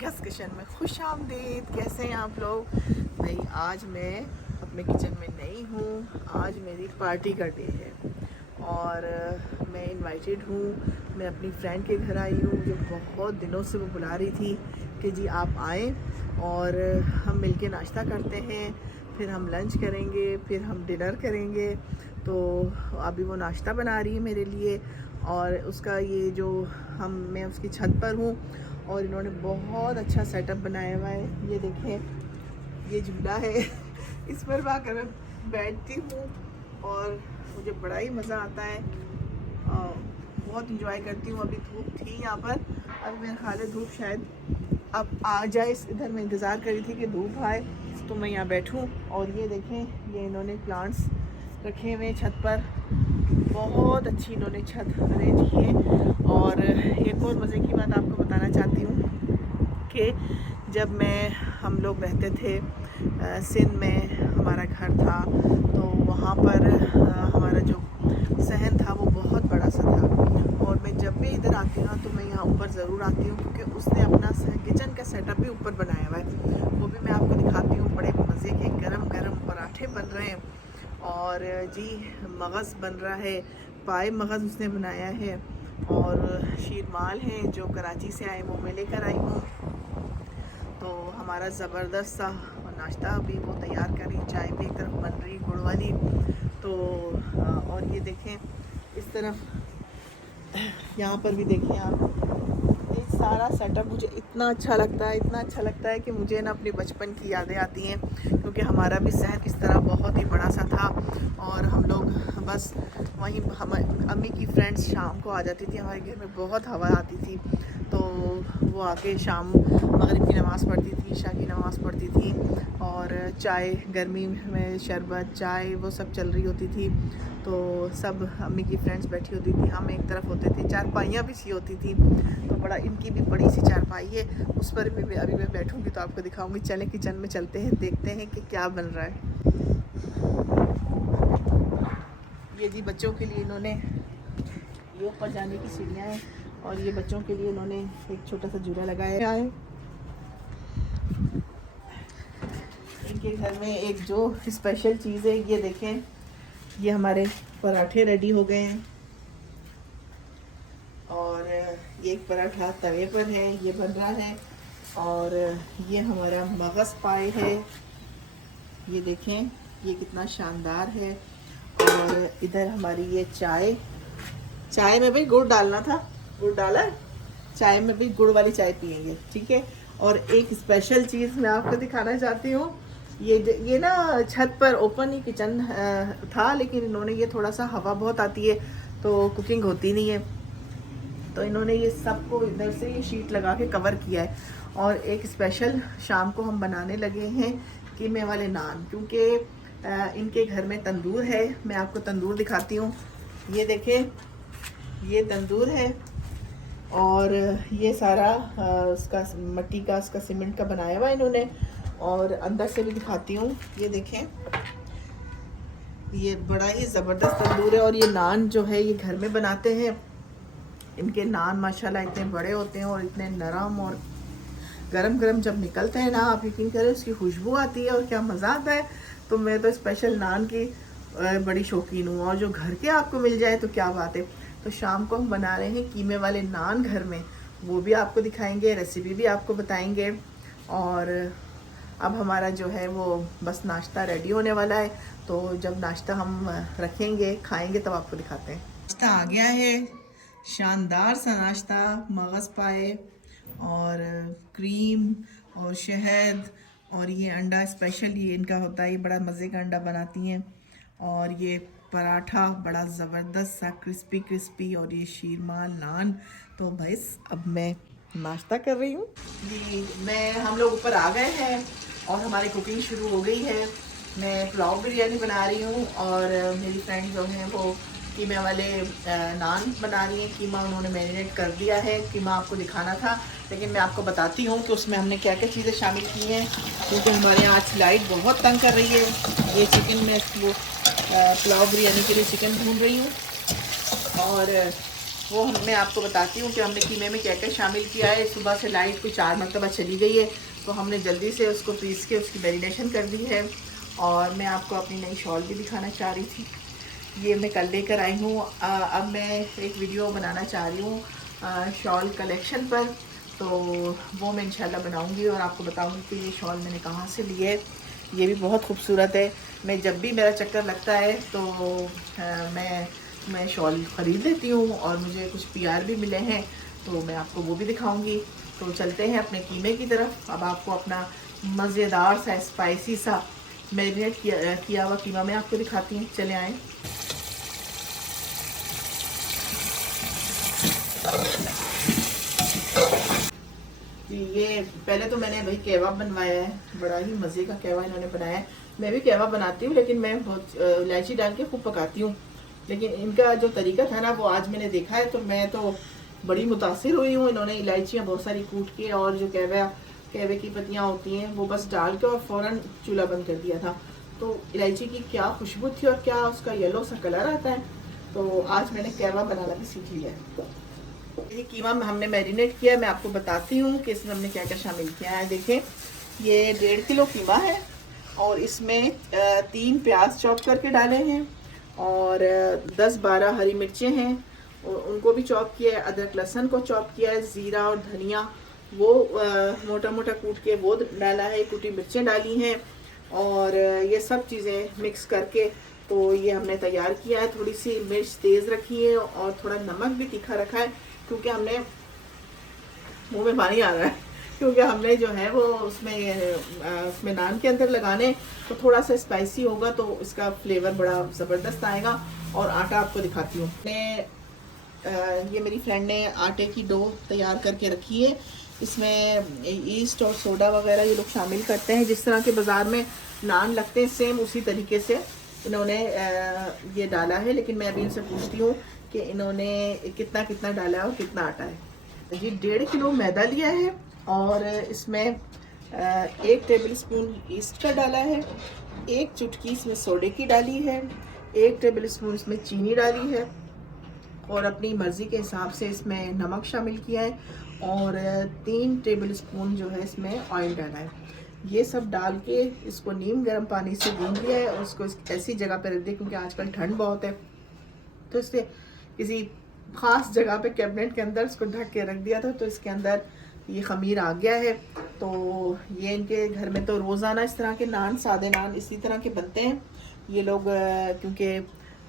भाग्यस kitchen में खुश आमदीद। कैसे हैं आप लोग? भाई आज मैं अपने किचन में नहीं हूँ, आज मेरी पार्टी का डे है और मैं इनवाइटेड हूँ। मैं अपनी फ्रेंड के घर आई हूँ जो बहुत दिनों से वो बुला रही थी कि जी आप आएँ और हम मिलके नाश्ता करते हैं, फिर हम लंच करेंगे, फिर हम डिनर करेंगे। तो अभी वो नाश्ता बना रही है मेरे लिए और उसका ये जो मैं उसकी छत पर हूँ और इन्होंने बहुत अच्छा सेटअप बनाया हुआ है। ये देखें, ये झूला है इस पर आकर मैं बैठती हूँ और मुझे बड़ा ही मज़ा आता है, बहुत इंजॉय करती हूँ। अभी धूप थी यहाँ पर, अभी मेरा ख्याल है धूप शायद अब आ जाए। इधर मैं इंतज़ार कर रही थी कि धूप आए तो मैं यहाँ बैठूँ। और ये देखें, ये इन्होंने प्लांट्स रखे हुए छत पर, बहुत अच्छी इन्होंने छत अरेंज की है। और एक और मज़े की बात आपको बताना चाहती हूँ कि जब हम लोग रहते थे सिंध में, हमारा घर था, तो वहाँ पर हमारा जो सहन था वो बहुत बड़ा सा था। और मैं जब भी इधर आती हूँ तो मैं यहाँ ऊपर ज़रूर आती हूँ क्योंकि उसने अपना किचन का सेटअप भी ऊपर बनाया हुआ है। वो भी मैं आपको दिखाती हूँ। बड़े मज़े के गरम गरम पराठे बन रहे हैं और जी मगज़ बन रहा है, पाए मगज़ उसने बनाया है। और शीरमाल है जो कराची से आए, वो मैं लेकर आई हूँ। तो हमारा ज़बरदस्त सा नाश्ता भी वो तैयार कर रही, चाय भी एक तरफ बन रही गुड़ वाली। तो और ये देखें इस तरफ, यहाँ पर भी देखें आप, ये सारा सेटअप मुझे इतना अच्छा लगता है, इतना अच्छा लगता है कि मुझे ना अपने बचपन की यादें आती हैं क्योंकि हमारा भी शहर इस तरह बहुत ही बड़ा सा था। और हम लोग बस वहीं, हम अम्मी की फ्रेंड्स शाम को आ जाती थी, हमारे घर में बहुत हवा आती थी, तो वो आके शाम मगरिब की नमाज़ पढ़ती थी, ईशा की नमाज़ पढ़ती थी और चाय, गर्मी में शरबत चाय वो सब चल रही होती थी। तो सब अम्मी की फ्रेंड्स बैठी होती थी, हम एक तरफ होते थे, चारपाइयाँ भी सी होती थी। तो बड़ा, इनकी भी बड़ी सी चारपाई है, उस पर भी अभी मैं बैठूँगी तो आपको दिखाऊँगी। चलें किचन में चलते हैं, देखते हैं कि क्या बन रहा है। ये जी बच्चों के लिए इन्होंने, ये ऊपर जाने की सीढ़ियाँ हैं और ये बच्चों के लिए इन्होंने एक छोटा सा झूला लगाया है। इनके घर में एक जो स्पेशल चीज़ है, ये देखें, ये हमारे पराठे रेडी हो गए हैं और ये एक पराठा तवे पर है, ये बन रहा है। और ये हमारा मगज़ पाए है, ये देखें ये कितना शानदार है। और इधर हमारी ये चाय में भी गुड़ डालना था, गुड़ डाला है, चाय में भी गुड़ वाली चाय पियेंगे, ठीक है। और एक स्पेशल चीज़ मैं आपको दिखाना चाहती हूँ। ये ना छत पर ओपन ही किचन था, लेकिन इन्होंने ये थोड़ा सा हवा बहुत आती है तो कुकिंग होती नहीं है, तो इन्होंने ये सबको इधर से ये शीट लगा के कवर किया है। और एक स्पेशल शाम को हम बनाने लगे हैं कीमे वाले नान, क्योंकि इनके घर में तंदूर है। मैं आपको तंदूर दिखाती हूँ, ये देखें, ये तंदूर है और ये सारा उसका मट्टी का, उसका सीमेंट का बनाया हुआ इन्होंने। और अंदर से भी दिखाती हूँ, ये देखें, ये बड़ा ही ज़बरदस्त तंदूर है। और ये नान जो है ये घर में बनाते हैं। इनके नान माशाल्लाह इतने बड़े होते हैं और इतने नरम, और गरम गरम जब निकलते हैं ना, आप यकीन करें उसकी खुशबू आती है और क्या मज़ा आता है। तो मैं तो स्पेशल नान की बड़ी शौकीन हूँ, और जो घर के आपको मिल जाए तो क्या बात है। तो शाम को हम बना रहे हैं कीमे वाले नान घर में, वो भी आपको दिखाएंगे, रेसिपी भी आपको बताएंगे। और अब हमारा जो है वो बस नाश्ता रेडी होने वाला है, तो जब नाश्ता हम रखेंगे खाएंगे तब आपको दिखाते हैं। नाश्ता आ गया है, शानदार सा नाश्ता, मगज़ पाए और क्रीम और शहद, और ये अंडा स्पेशल ये इनका होता है, ये बड़ा मज़े का अंडा बनाती हैं। और ये पराठा बड़ा ज़बरदस्त सा क्रिस्पी क्रिस्पी, और ये शीरमाल नान। तो बस अब मैं नाश्ता कर रही हूँ जी। हम लोग ऊपर आ गए हैं और हमारी कुकिंग शुरू हो गई है। मैं पुलाव बिरयानी बना रही हूँ और मेरी फ्रेंड जो है वो कीमे वाले नान बना रही है। कीमा उन्होंने मैरिनेट कर दिया है, कीमा आपको दिखाना था, लेकिन मैं आपको बताती हूँ कि उसमें हमने क्या क्या चीज़ें शामिल की हैं, क्योंकि हमारे यहाँ आज लाइट बहुत तंग कर रही है। ये चिकन में वो पुलाव बिरयानी के लिए चिकन भून रही हूँ और वो मैं आपको बताती हूँ कि हमने कीमे में क्या क्या शामिल किया है। सुबह से लाइट कोई 4 मरतबा चली गई है, तो हमने जल्दी से उसको पीस के उसकी मैरिनेशन कर दी है। और मैं आपको अपनी नई शॉल भी दिखाना चाह रही थी, ये मैं कल लेकर आई हूँ। अब मैं एक वीडियो बनाना चाह रही हूँ शॉल कलेक्शन पर, तो वो मैं इंशाल्लाह बनाऊँगी और आपको बताऊँगी कि ये शॉल मैंने कहाँ से ली है। ये भी बहुत खूबसूरत है। मैं जब भी मेरा चक्कर लगता है तो मैं शॉल ख़रीद लेती हूँ और मुझे कुछ PR भी मिले हैं, तो मैं आपको वो भी दिखाऊंगी। तो चलते हैं अपने कीमे की तरफ। अब आपको अपना मज़ेदार सा स्पाइसी सा मैरिनेट किया हुआ कीमा मैं आपको दिखाती हूँ। चले आएँ। ये पहले तो मैंने भाई कहवा बनवाया है, बड़ा ही मज़े का कहवा इन्होंने बनाया है। मैं भी कहवा बनाती हूँ, लेकिन मैं बहुत इलायची डाल के खूब पकाती हूँ, लेकिन इनका जो तरीका था ना वो आज मैंने देखा है, तो मैं तो बड़ी मुतासिर हुई हूँ। इन्होंने इलायचियाँ बहुत सारी कूट के और जो कहवे की पत्तियाँ होती हैं वो बस डाल के और फ़ौरन चूल्हा बंद कर दिया था। तो इलायची की क्या खुशबू थी और क्या उसका येलो सा कलर आता है। तो आज मैंने कहवा बनाना भी सीख लिया है। ये कीमा हमने मैरिनेट किया है, मैं आपको बताती हूँ कि इसमें हमने क्या क्या शामिल किया है। देखें, ये 1.5 किलो कीमा है और इसमें 3 प्याज चॉप करके डाले हैं और 10-12 हरी मिर्चें हैं और उनको भी चॉप किया है। अदरक लहसुन को चॉप किया है। ज़ीरा और धनिया वो मोटा मोटा कूट के वो डाला है। कुटी मिर्चें डाली हैं और ये सब चीज़ें मिक्स करके तो ये हमने तैयार किया है। थोड़ी सी मिर्च तेज़ रखी है और थोड़ा नमक भी तीखा रखा है, क्योंकि हमने मुंह में पानी आ रहा है, क्योंकि हमने जो है वो उसमें नान के अंदर लगाने, तो थोड़ा सा स्पाइसी होगा तो इसका फ्लेवर बड़ा ज़बरदस्त आएगा। और आटा आपको दिखाती हूँ। ये मेरी फ्रेंड ने आटे की डो तैयार करके रखी है। इसमें ईस्ट और सोडा वगैरह ये लोग शामिल करते हैं। जिस तरह के बाज़ार में नान लगते हैं सेम उसी तरीके से इन्होंने ये डाला है, लेकिन मैं अभी इनसे पूछती हूँ कि इन्होंने कितना कितना डाला है और कितना आटा है। जी 1.5 किलो मैदा लिया है और इसमें 1 टेबल स्पून ईस्ट का डाला है, 1 चुटकी इसमें सोडे की डाली है, 1 टेबल स्पून इसमें चीनी डाली है और अपनी मर्ज़ी के हिसाब से इसमें नमक शामिल किया है और 3 टेबल स्पून जो है इसमें ऑयल डाला है। ये सब डाल के इसको नीम गर्म पानी से गूंद लिया है और उसको ऐसी जगह पर रख दिया, क्योंकि आजकल ठंड बहुत है, तो इससे किसी ख़ास जगह पे कैबिनेट के अंदर इसको ढक के रख दिया था, तो इसके अंदर ये ख़मीर आ गया है। तो ये इनके घर में तो रोज़ाना इस तरह के नान, सादे नान इसी तरह के बनते हैं। ये लोग क्योंकि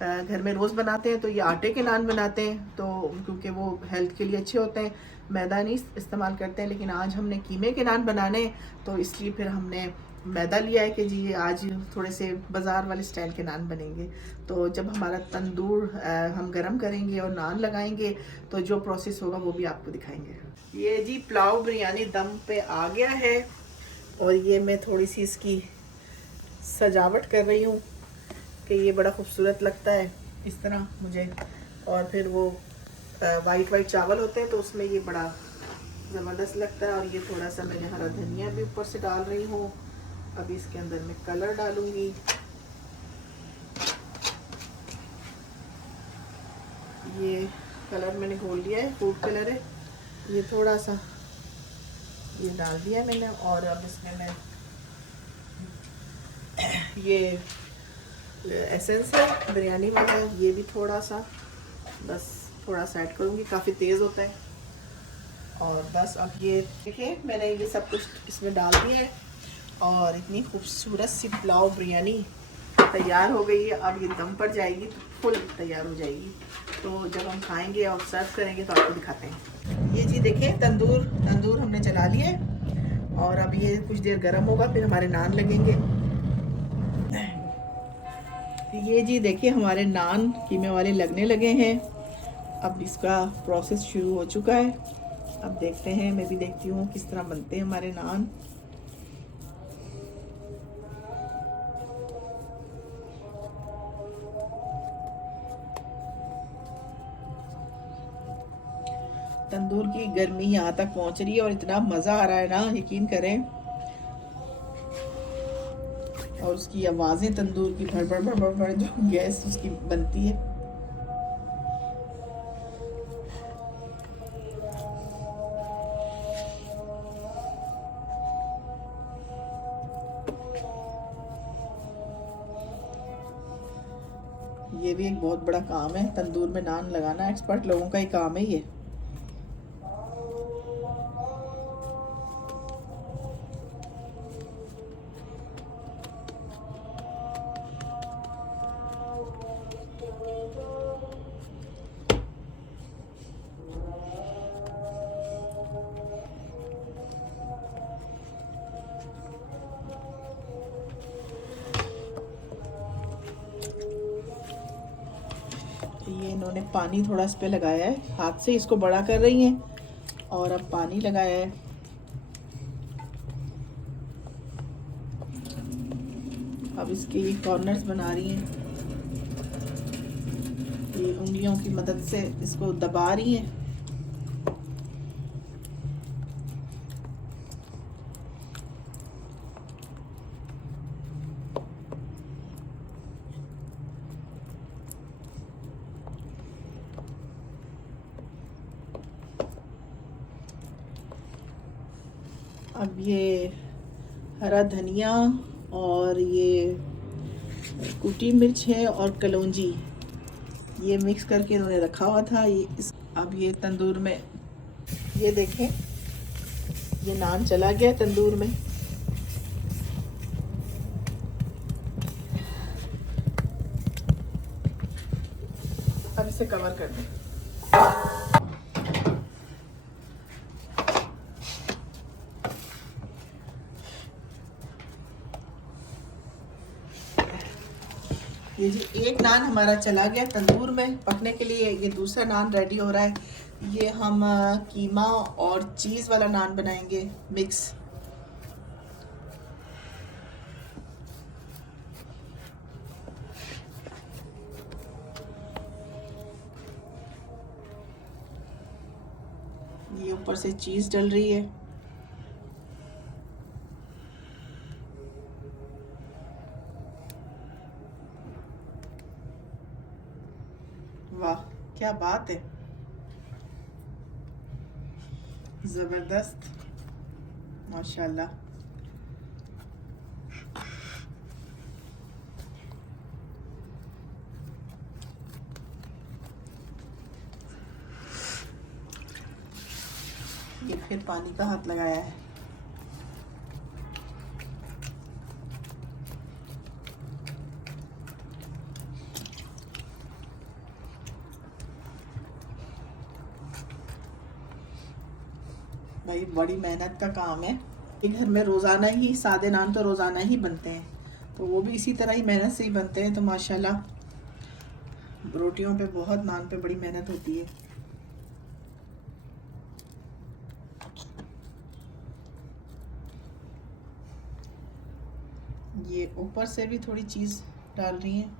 घर में रोज़ बनाते हैं तो ये आटे के नान बनाते हैं, तो क्योंकि वो हेल्थ के लिए अच्छे होते हैं, मैदा नहीं इस्तेमाल करते हैं। लेकिन आज हमने कीमे के नान बनाने, तो इसलिए फिर हमने मैदा लिया है कि जी आज थोड़े से बाज़ार वाले स्टाइल के नान बनेंगे। तो जब हमारा तंदूर हम गरम करेंगे और नान लगाएंगे तो जो प्रोसेस होगा वो भी आपको दिखाएंगे। ये जी पुलाव बिरयानी दम पे आ गया है और ये मैं थोड़ी सी इसकी सजावट कर रही हूँ कि ये बड़ा खूबसूरत लगता है इस तरह मुझे। और फिर वो वाइट चावल होते हैं तो उसमें ये बड़ा ज़बरदस्त लगता है। और ये थोड़ा सा मैंने हरा धनिया भी ऊपर से डाल रही हूँ। अभी इसके अंदर मैं कलर डालूंगी। ये कलर मैंने घोल लिया है, फूड कलर है, ये थोड़ा सा ये डाल दिया मैंने। और अब इसमें मैं ये एसेंस है बिरयानी वाला, ये भी थोड़ा सा बस थोड़ा सा ऐड करूँगी, काफ़ी तेज़ होता है। और बस अब ये देखिए मैंने ये सब कुछ इसमें डाल दिया है और इतनी खूबसूरत सी पुलाव बिरयानी तैयार हो गई है। अब ये दम पर जाएगी तो फुल तैयार हो जाएगी, तो जब हम खाएंगे और सर्व करेंगे तो आपको दिखाते हैं। ये जी देखें तंदूर हमने जला लिया है और अब ये कुछ देर गर्म होगा, फिर हमारे नान लगेंगे। ये जी देखिए हमारे नान कीमे वाले लगने लगे हैं। अब इसका प्रोसेस शुरू हो चुका है। अब देखते हैं, मैं भी देखती हूँ किस तरह बनते हैं हमारे नान। तंदूर की गर्मी यहाँ तक पहुँच रही है और इतना मज़ा आ रहा है ना, यकीन करें। और उसकी आवाज़ें तंदूर की भड़ भड़ भड़ भड़ जो गैस उसकी बनती है। ये भी एक बहुत बड़ा काम है, तंदूर में नान लगाना एक्सपर्ट लोगों का ही काम है ये। ये इन्होंने पानी थोड़ा इस पे लगाया है, हाथ से इसको बड़ा कर रही हैं और अब पानी लगाया है। अब इसके कॉर्नर्स बना रही हैं, ये उंगलियों की मदद से इसको दबा रही हैं। अब ये हरा धनिया और ये कुटी मिर्च है और कलौंजी, ये मिक्स करके इन्होंने रखा हुआ था। अब ये तंदूर में, ये देखें ये नान चला गया तंदूर में। अब इसे कवर कर दें। ये जी एक नान हमारा चला गया तंदूर में पकने के लिए, ये दूसरा नान रेडी हो रहा है। ये हम कीमा और चीज़ वाला नान बनाएंगे मिक्स। ये ऊपर से चीज़ डल रही है। वाह क्या बात है, ज़बरदस्त, माशाल्लाह। ये फिर पानी का हाथ लगाया है। भाई बड़ी मेहनत का काम है। एक घर में रोज़ाना ही सादे नान तो रोज़ाना ही बनते हैं, तो वो भी इसी तरह ही मेहनत से ही बनते हैं। तो माशाल्लाह रोटियों पे बहुत, नान पे बड़ी मेहनत होती है। ये ऊपर से भी थोड़ी चीज़ डाल रही हैं।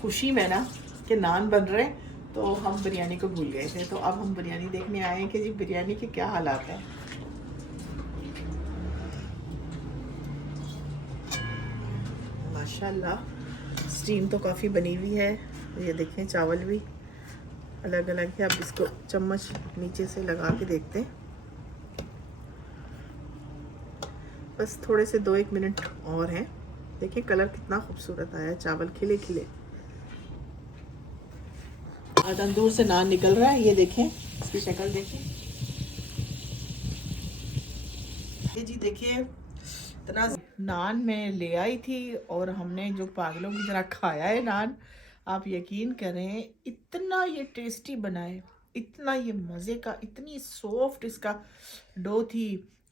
खुशी में ना कि नान बन रहे हैं तो हम बिरयानी को भूल गए थे, तो अब हम बिरयानी देखने आए हैं कि जी बिरयानी के क्या हालात हैं। माशाल्लाह स्टीम तो काफ़ी बनी हुई है। ये देखें चावल भी अलग अलग है। अब इसको चम्मच नीचे से लगा के देखते हैं। बस थोड़े से 2-1 मिनट और हैं। देखिए कलर कितना खूबसूरत आया है, चावल खिले खिले। तंदूर से नान निकल रहा है, ये देखें इसकी शक्ल देखें। ये जी देखिए इतना नान में ले आई थी और हमने जो पागलों की तरह खाया है नान। आप यकीन करें इतना ये टेस्टी बना है, इतना ये मज़े का, इतनी सॉफ्ट इसका डो थी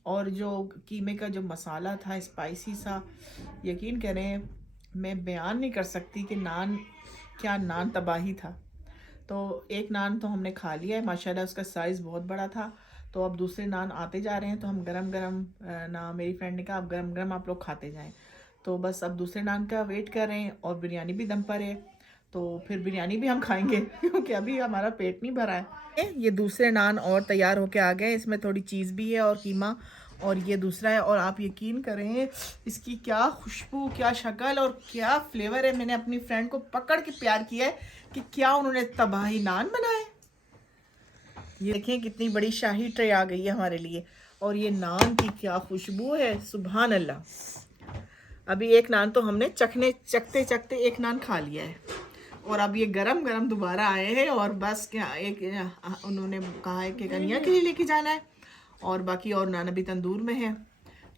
और जो कीमे का जो मसाला था स्पाइसी सा, यकीन करें मैं बयान नहीं कर सकती कि नान क्या नान तबाही था। तो एक नान तो हमने खा लिया है माशाल्लाह, उसका साइज़ बहुत बड़ा था। तो अब दूसरे नान आते जा रहे हैं, तो हम गरम गरम ना, मेरी फ्रेंड ने कहा अब गरम गरम आप लोग खाते जाएं। तो बस अब दूसरे नान का वेट कर रहे हैं और बिरयानी भी दम पर है, तो फिर बिरयानी भी हम खाएंगे क्योंकि अभी हमारा पेट नहीं भरा है। ये दूसरे नान और तैयार होके आ गए, इसमें थोड़ी चीज़ भी है और कीमा और ये दूसरा है। और आप यकीन करें इसकी क्या खुशबू, क्या शक्ल और क्या फ्लेवर है। मैंने अपनी फ्रेंड को पकड़ के प्यार किया है कि क्या उन्होंने तबाही नान बनाए। ये देखें कितनी बड़ी शाही ट्रे आ गई है हमारे लिए। और ये नान की क्या खुशबू है, सुभान अल्लाह। अभी एक नान तो हमने चखते चखते एक नान खा लिया है, और अब ये गरम गरम दोबारा आए हैं। और बस क्या एक उन्होंने कहा है कि कन्या के लिए लेके जाना है, और बाकी और नान अभी तंदूर में है।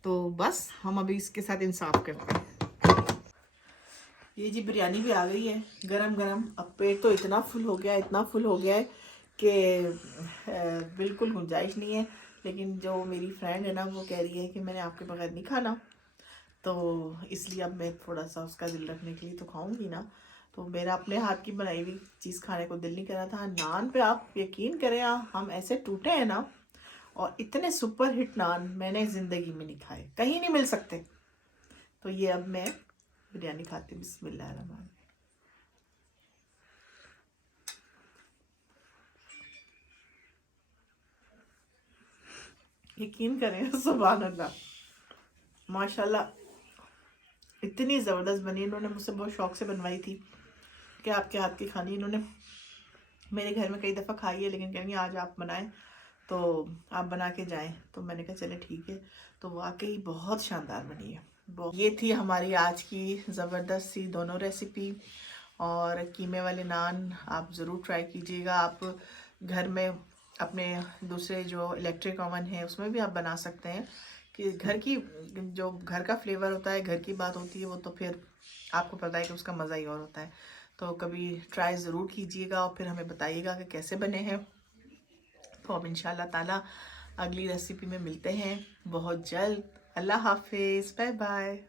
तो बस हम अभी इसके साथ इंसाफ करते हैं। ये जी बिरयानी भी आ गई है गरम गरम। अब पेट तो इतना फुल हो गया है, इतना फुल हो गया है कि बिल्कुल गुंजाइश नहीं है। लेकिन जो मेरी फ्रेंड है ना, वो कह रही है कि मैंने आपके बगैर नहीं खाना, तो इसलिए अब मैं थोड़ा सा उसका दिल रखने के लिए तो खाऊंगी ना। तो मेरा अपने हाथ की बनाई हुई चीज़ खाने को दिल नहीं कर रहा था। नान पे आप यकीन करें, हम ऐसे टूटे हैं ना, और इतने सुपर हिट नान मैंने ज़िंदगी में नहीं खाए, कहीं नहीं मिल सकते। तो ये अब मैं बिरयानी खाती हूँ। बिस्मिल्लाह रहमान। यकीन करें सुभान अल्लाह, माशाल्लाह इतनी ज़बरदस्त बनी। इन्होंने मुझसे बहुत शौक से बनवाई थी कि आपके हाथ की खानी। इन्होंने मेरे घर में कई दफ़ा खाई है, लेकिन कहेंगे आज आप बनाएं तो आप बना के जाएं। तो मैंने कहा चले ठीक है। तो वाकई बहुत शानदार बनी है। ये थी हमारी आज की ज़बरदस्त सी दोनों रेसिपी। और कीमे वाले नान आप ज़रूर ट्राई कीजिएगा। आप घर में अपने दूसरे जो इलेक्ट्रिक ओवन है उसमें भी आप बना सकते हैं। कि घर की जो घर का फ्लेवर होता है, घर की बात होती है, वो तो फिर आपको पता है कि उसका मज़ा ही और होता है। तो कभी ट्राई ज़रूर कीजिएगा और फिर हमें बताइएगा कि कैसे बने हैं। तो अब इंशाल्लाह ताला अगली रेसिपी में मिलते हैं बहुत जल्द। अल्लाह हाफिज़, बाय बाय।